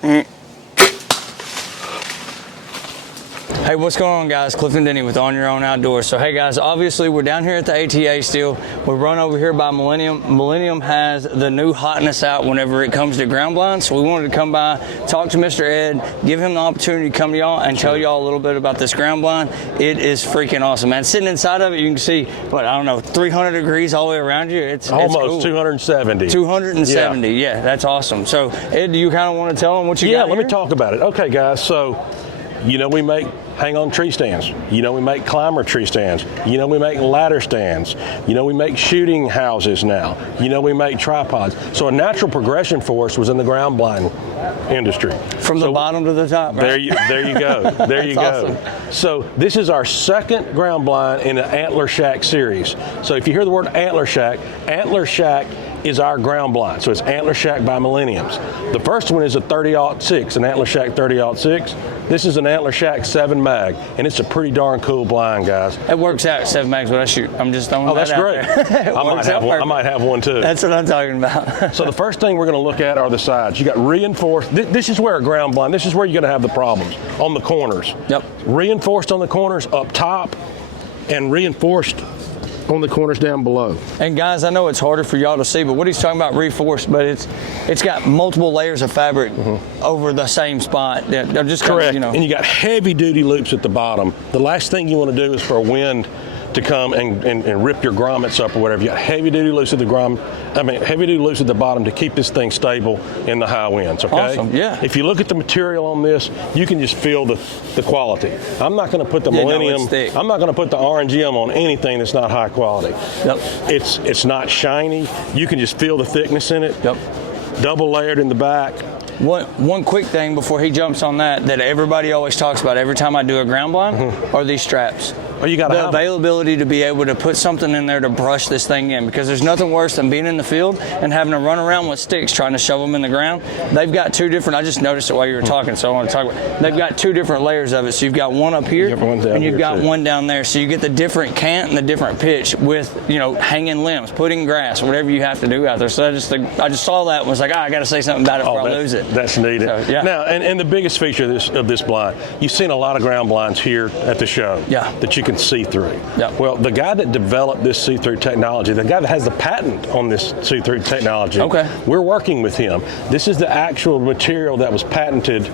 Hey, what's going on, guys? Clifton Denny with On Your Own Outdoors. So, hey guys, obviously we're down here at the ATA still. We run over here by Millennium. Millennium has the new hotness out whenever it comes to ground blinds. So we wanted to come by, talk to Mr. Ed, give him the opportunity to come to y'all and tell y'all a little bit about this ground blind. It is freaking awesome, man. Sitting inside of it, you can see, what, I don't know, 300 degrees all the way around you. It's almost cool. 270. 270, yeah, that's awesome. So, Ed, do you kind of want to tell them what you got? Yeah, let me talk about it. Okay, guys, so, you know, we make hang-on tree stands. You know, we make climber tree stands. You know, we make ladder stands. You know, we make shooting houses now. You know, we make tripods. So a natural progression for us was in the ground blind industry. From the bottom to the top, right? There you go. There you go. Awesome. So this is our second ground blind in the Antler Shack series. So if you hear the word Antler Shack is our ground blind. So it's Antler Shack by Millenniums. The first one is a 30-06, an Antler Shack 30-06. This is an Antler Shack 7 mag, and it's a pretty darn cool blind, guys. It works out, 7 mags, what I shoot. I'm just throwing that out there. That's great. I might have one too. That's what I'm talking about. So the first thing we're going to look at are the sides. You got reinforced. This is where a ground blind, this is where you're going to have the problems, on the corners. Yep. Reinforced on the corners up top, and reinforced on the corners down below. And guys, I know it's harder for y'all to see, but what he's talking about reinforced, but it's got multiple layers of fabric over the same spot. They're just correct. You know. And you got heavy duty loops at the bottom. The last thing you want to do is for a wind to come and rip your grommets up or whatever. You got heavy duty loops at the bottom to keep this thing stable in the high winds. Okay. Awesome. Yeah. If you look at the material on this, you can just feel the quality. I'm not going to put the Millennium. I'm not going to put the RGM on anything that's not high quality. Yep. It's not shiny. You can just feel the thickness in it. Yep. Double layered in the back. One quick thing before he jumps on that everybody always talks about every time I do a ground blind are these straps. Oh, you got the availability to be able to put something in there to brush this thing in, because there's nothing worse than being in the field and having to run around with sticks trying to shove them in the ground. They've got two different, I just noticed it while you were talking, so I want to talk about, they've got two different layers of it. So you've got one up here and you've got one down there. So you get the different cant and the different pitch with, you know, hanging limbs, putting grass, whatever you have to do out there. So I just saw that and was like, I got to say something about it before I lose it. That's neat. So, yeah. Now, and the biggest feature of this blind, you've seen a lot of ground blinds here at the show that you can see through. Yep. Well, the guy that developed this see-through technology, the guy that has the patent on this see-through technology, we're working with him. This is the actual material that was patented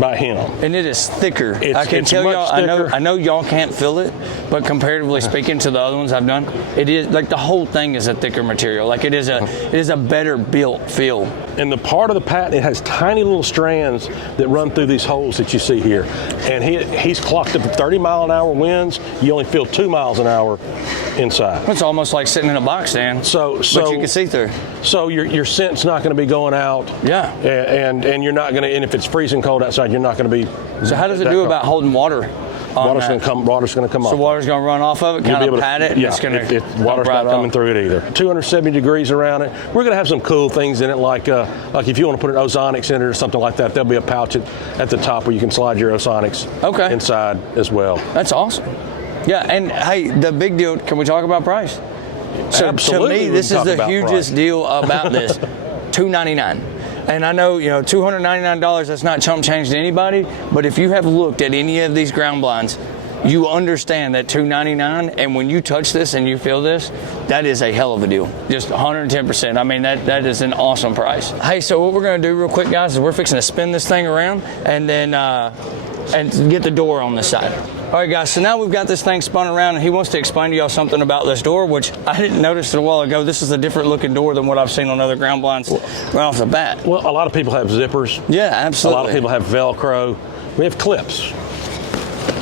by him. And it is thicker. I can tell y'all, I know y'all can't feel it, but comparatively speaking to the other ones I've done, it is like the whole thing is a thicker material. Like it is a better built feel. And the part of the patent, it has tiny little strands that run through these holes that you see here. And he's clocked up at 30-mile-an-hour winds. You only feel 2 miles an hour inside. It's almost like sitting in a box stand. So but you can see through. So your scent's not going to be going out. Yeah. And you're not going to. And if it's freezing cold outside, you're not going to be. So how does it do about holding water? Water's going to come off. So water's going to run off of it, kind of pat it. Yeah, it's going to water's not coming through it either. 270 degrees around it. We're going to have some cool things in it, like if you want to put an ozonics in it or something like that, there'll be a pouch at the top where you can slide your ozonics inside as well. That's awesome. Yeah, and hey, the big deal. Can we talk about price? So absolutely, to me, this is the hugest deal about this. $299. And I know, you know, $299, that's not chump change to anybody, but if you have looked at any of these ground blinds, you understand that $299, and when you touch this and you feel this, that is a hell of a deal. Just 110%. I mean, that is an awesome price. Hey, so what we're going to do real quick, guys, is we're fixing to spin this thing around and then and get the door on this side. All right, guys, so now we've got this thing spun around, and he wants to explain to y'all something about this door, which I didn't notice a while ago. This is a different looking door than what I've seen on other ground blinds right off the bat. Well, a lot of people have zippers. Yeah, absolutely. A lot of people have Velcro. We have clips.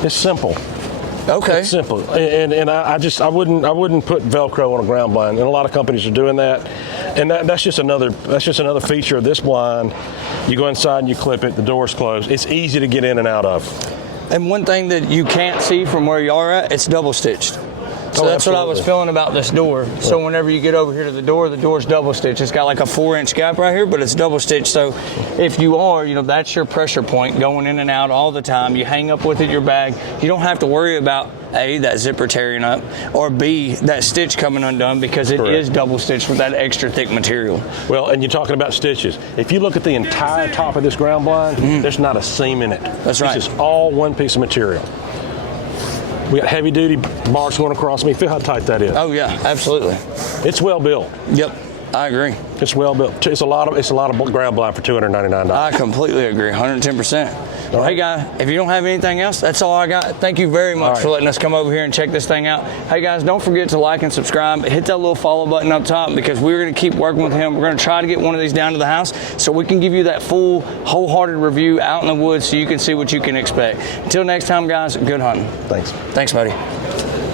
It's simple. Okay. It's simple, and I wouldn't put Velcro on a ground blind, and a lot of companies are doing that, and that's just another feature of this blind. You go inside and you clip it. The door's closed. It's easy to get in and out of. And one thing that you can't see from where you are at, it's double stitched. So that's what I was absolutely. feeling about this door. So whenever you get over here to the door's double stitch. It's got like a 4-inch gap right here, but it's double stitched. So if you are, that's your pressure point going in and out all the time. You hang up with it, your bag. You don't have to worry about A, that zipper tearing up, or B, that stitch coming undone, because it is double stitched with that extra thick material. Well, and you're talking about stitches. If you look at the entire top of this ground blind, there's not a seam in it. That's right. This is all one piece of material. We got heavy duty bars going across me. Feel how tight that is. Oh yeah, absolutely. It's well built. Yep, I agree. It's well built. It's a lot of ground blind for $299. I completely agree, 110%. Well, hey guys, if you don't have anything else, that's all I got. Thank you very much for letting us come over here and check this thing out. Hey guys, don't forget to like and subscribe. Hit that little follow button up top, because we're going to keep working with him. We're going to try to get one of these down to the house so we can give you that full, wholehearted review out in the woods so you can see what you can expect. Until next time, guys, good hunting. Thanks. Thanks, buddy.